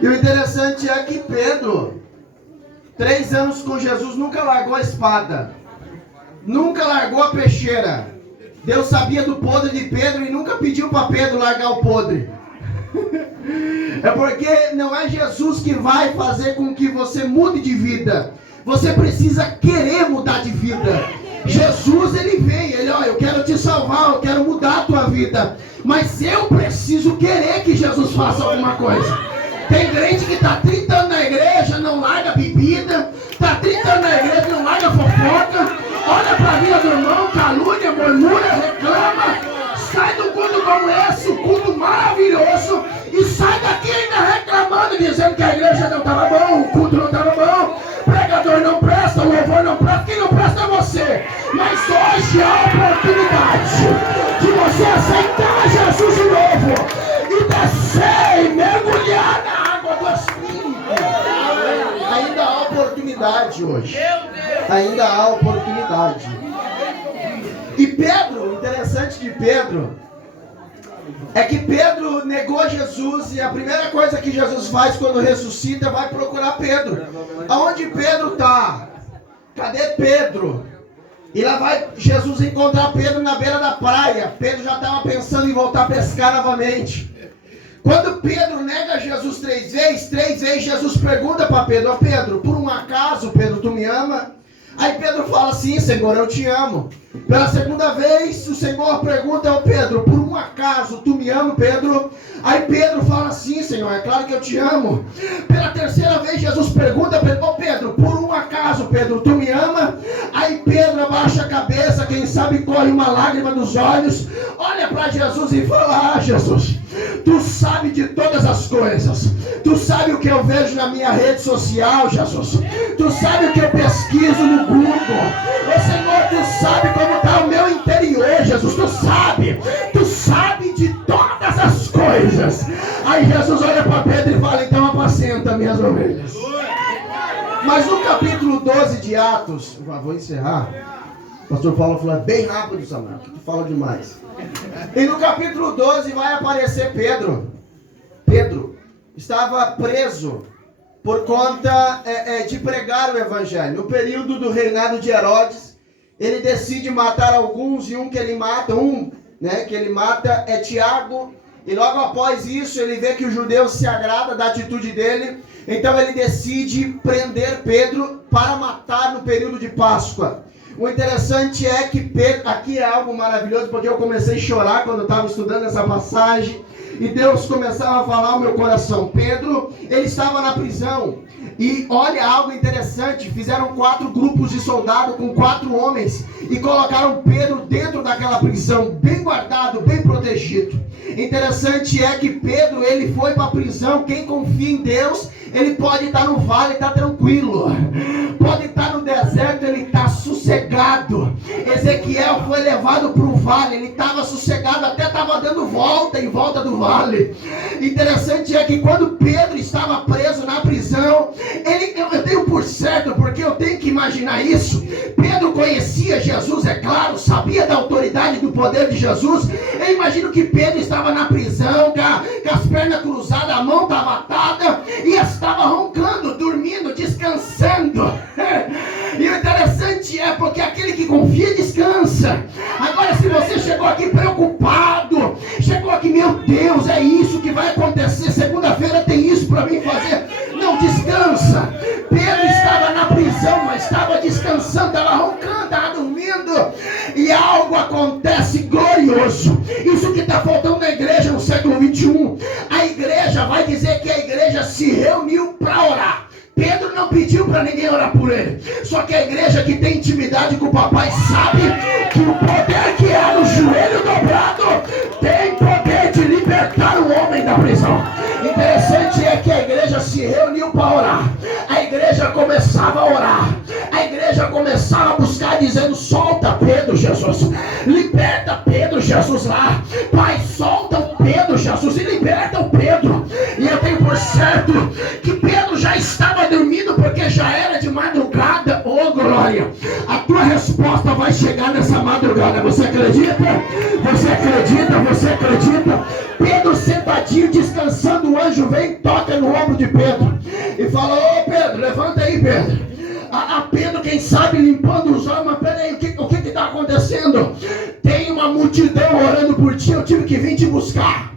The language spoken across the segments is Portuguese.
E o interessante é que Pedro, 3 anos com Jesus, nunca largou a espada, nunca largou a peixeira. Deus sabia do podre de Pedro e nunca pediu para Pedro largar o podre. É porque não é Jesus que vai fazer com que você mude de vida. Você precisa querer mudar de vida. Jesus, ele vem, ele, ó, eu quero te salvar, eu quero mudar a tua vida. Mas eu preciso querer que Jesus faça alguma coisa. Tem crente que está 30 anos na igreja, não larga bebida. Está 30 anos na igreja, não larga fofoca. Olha para a vida do irmão, calúnia, murmura, reclama. Sai do culto como esse, um culto maravilhoso. E sai daqui ainda reclamando, dizendo que a igreja não estava bom, o culto não estava bom. Pregador não presta, o louvor não presta. Quem não presta é você. Mas hoje há a oportunidade de você aceitar Jesus de novo e descer e mergulhar na água do Espírito. Ainda há oportunidade hoje. Ainda há oportunidade. E Pedro, o interessante de Pedro é que Pedro negou Jesus, e a primeira coisa que Jesus faz quando ressuscita, vai procurar Pedro. Aonde Pedro está? Cadê Pedro? E lá vai Jesus encontrar Pedro na beira da praia. Pedro já estava pensando em voltar a pescar novamente. Quando Pedro nega Jesus 3 vezes Jesus pergunta para Pedro: ó Pedro, por um acaso, Pedro, tu me ama? Aí Pedro fala: sim, Senhor, eu te amo. Pela segunda vez, o Senhor pergunta ao Pedro: por um acaso tu me ama, Pedro? Aí Pedro fala: sim, Senhor, é claro que eu te amo. Pela terceira vez, Jesus pergunta a Pedro: ó Pedro, por um acaso, Pedro, tu me ama? Aí Pedro abaixa a cabeça, quem sabe corre uma lágrima dos olhos, olha para Jesus e fala: ah, Jesus, tu sabe de todas as coisas. Tu sabe o que eu vejo na minha rede social, Jesus. Tu sabe o que eu pesquiso no Google. Ô Senhor, tu sabe como está o meu interior, Jesus. Tu sabe de todas as coisas. Aí Jesus olha para Pedro e fala: então apacenta minhas ovelhas. Mas no capítulo 12 de Atos, vou encerrar. O pastor Paulo falou bem rápido, Samuel, que tu fala demais. E no capítulo 12 vai aparecer Pedro. Pedro estava preso por conta de pregar o evangelho. No período do reinado de Herodes, ele decide matar alguns, e um que ele mata é Tiago. E logo após isso, ele vê que os judeus se agradam da atitude dele. Então ele decide prender Pedro para matar no período de Páscoa. O interessante é que Pedro, aqui é algo maravilhoso, porque eu comecei a chorar quando eu estava estudando essa passagem, e Deus começava a falar ao meu coração. Pedro, ele estava na prisão, e olha algo interessante, fizeram 4 grupos de soldados com 4 homens, e colocaram Pedro dentro daquela prisão, bem guardado, bem protegido. Interessante é que Pedro, ele foi para a prisão. Quem confia em Deus, ele pode estar no vale, está tranquilo. Pode estar no deserto, ele está sossegado. Ezequiel foi levado para o vale, ele estava sossegado, até estava dando volta em volta do vale. Interessante é que quando Pedro estava preso na prisão, eu tenho por certo, porque eu tenho que imaginar isso. Pedro conhecia Jesus, é claro, sabia da autoridade, do poder de Jesus. Eu imagino que Pedro estava na prisão, com as pernas cruzadas, a mão estava atada, e estava roncando, dormindo, descansando. E o interessante é porque aquele que confia descansa. Agora, se você chegou aqui preocupado, chegou aqui, meu Deus, é isso que vai acontecer, segunda-feira tem isso para mim fazer, não descansa. Pedro estava na prisão, mas estava descansando, estava roncando, estava dormindo, e algo acontece glorioso. Isso que está faltando na igreja no século 21. A igreja vai dizer que a igreja se reuniu para orar. Pedro não pediu para ninguém orar por ele. Só que a igreja que tem intimidade com o papai sabe que o poder que é no joelho dobrado tem poder de libertar o homem da prisão. Interessante é que a igreja se reuniu para orar. A igreja começava a orar. A igreja começava a buscar, dizendo: solta Pedro, Jesus. Liberta Pedro, Jesus lá. Pai, solta o Pedro, Jesus, e liberta o Pedro. E eu tenho por certo que Pedro já estava dormindo, porque já era de madrugada. Oh glória, a tua resposta vai chegar nessa madrugada. Você acredita? Você acredita? Você acredita? Pedro sentadinho deitadinho, descansando, o anjo vem e toca no ombro de Pedro. E fala: ô Pedro, levanta aí, Pedro. A Pedro, quem sabe, limpando os olhos. Mas peraí, o que está acontecendo? Tem uma multidão orando por ti, eu tive que vir te buscar.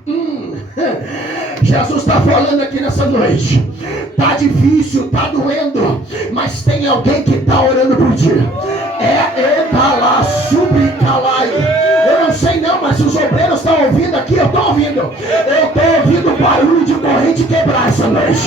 Jesus está falando aqui nessa noite. Tá difícil, tá doendo, mas tem alguém que está orando por ti. Lá, subicalai. Eu não sei não, mas os obreiros estão ouvindo aqui, eu estou ouvindo. Eu estou ouvindo o barulho de corrente quebrar essa noite.